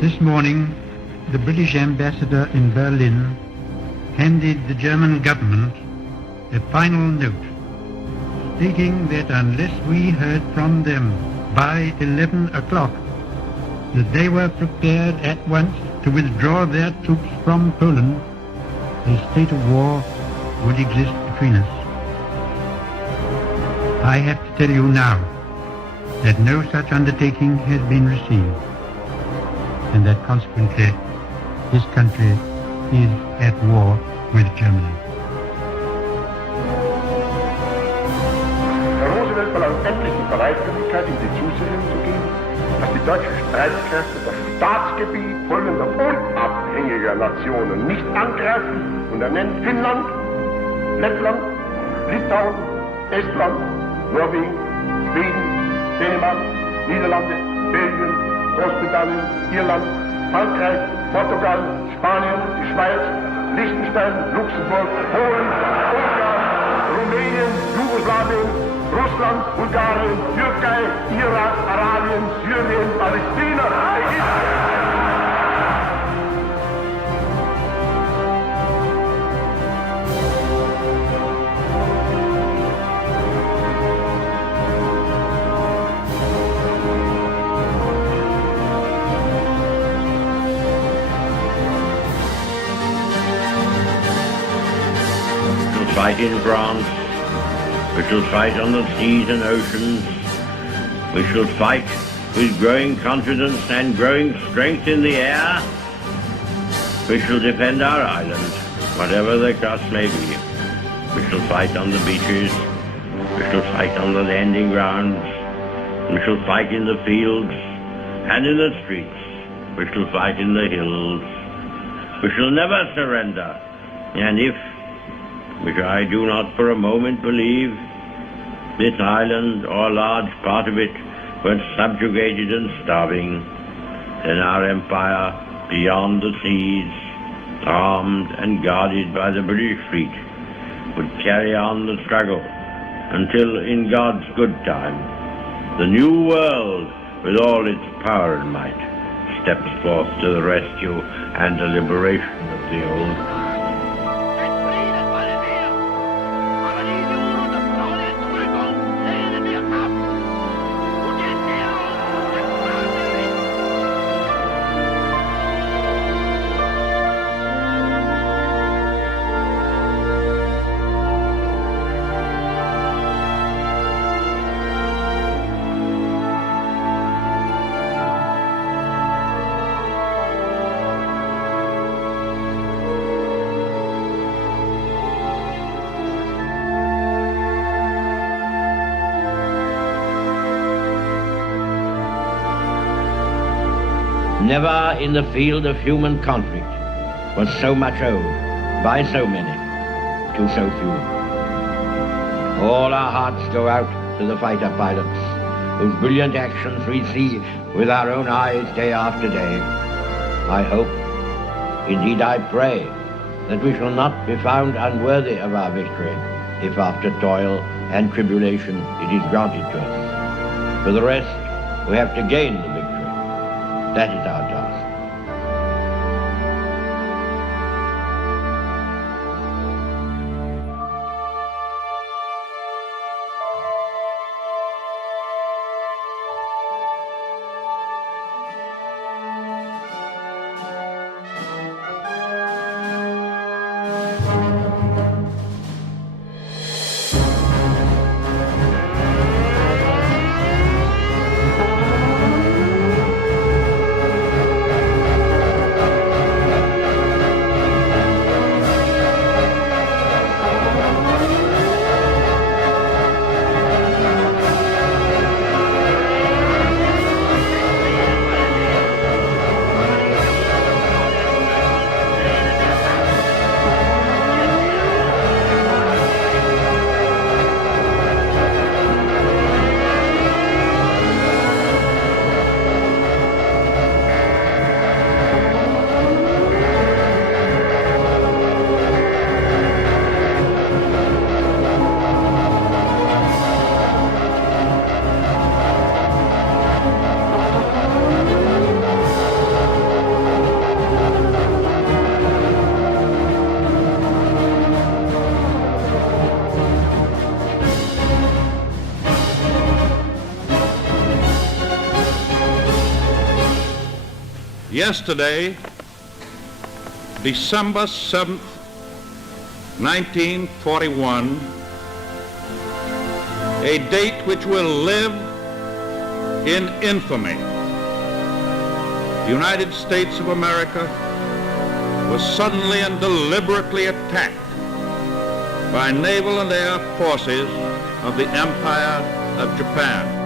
This morning, the British ambassador in Berlin handed the German government a final note stating that unless we heard from them by 11 o'clock, that they were prepared at once to withdraw their troops from Poland, a state of war would exist between us. I have to tell you now that no such undertaking has been received, and that consequently this country is at war with Germany. Herr Roosevelt verlangt endlich die Bereitwilligkeit, in die Zusicherung zu geben, dass die deutschen Streitkräfte das Staatsgebiet folgender unabhängiger Nationen nicht angreifen, und er nennt Finnland, Lettland, Litauen, Estland, Norwegen, Schweden, Dänemark, Niederlande, Belgien, Großbritannien, Irland, Frankreich, Portugal, Spanien, die Schweiz, Liechtenstein, Luxemburg, Polen, Ungarn, Rumänien, Jugoslawien, Russland, Bulgarien, Türkei, Irak, Arabien, Syrien, Palästina, Ägypten. Fight in France, we shall fight on the seas and oceans, we shall fight with growing confidence and growing strength in the air, we shall defend our island, whatever the cost may be. We shall fight on the beaches, we shall fight on the landing grounds, we shall fight in the fields and in the streets, we shall fight in the hills, we shall never surrender, and if, which I do not for a moment believe, this island or a large part of it were subjugated and starving, then our empire beyond the seas, armed and guarded by the British fleet, would carry on the struggle until, in God's good time, the new world, with all its power and might, steps forth to the rescue and the liberation of the old. Never in the field of human conflict was so much owed by so many to so few. All our hearts go out to the fighter pilots, whose brilliant actions we see with our own eyes day after day. I hope, indeed I pray, that we shall not be found unworthy of our victory, if after toil and tribulation it is granted to us. For the rest, we have to gain the victory. That is our task. Yesterday, December 7th, 1941, a date which will live in infamy. The United States of America was suddenly and deliberately attacked by naval and air forces of the Empire of Japan.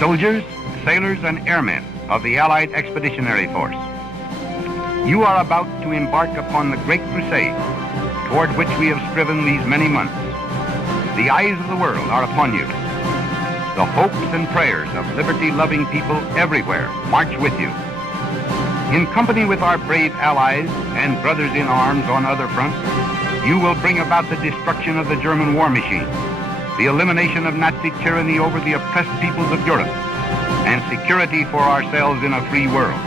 soldiers, sailors, and airmen of the Allied Expeditionary Force. You are about to embark upon the great crusade toward which we have striven these many months. The eyes of the world are upon you. The hopes and prayers of liberty-loving people everywhere march with you. In company with our brave allies and brothers in arms on other fronts, you will bring about the destruction of the German war machine, the elimination of Nazi tyranny over the oppressed peoples of Europe, and security for ourselves in a free world.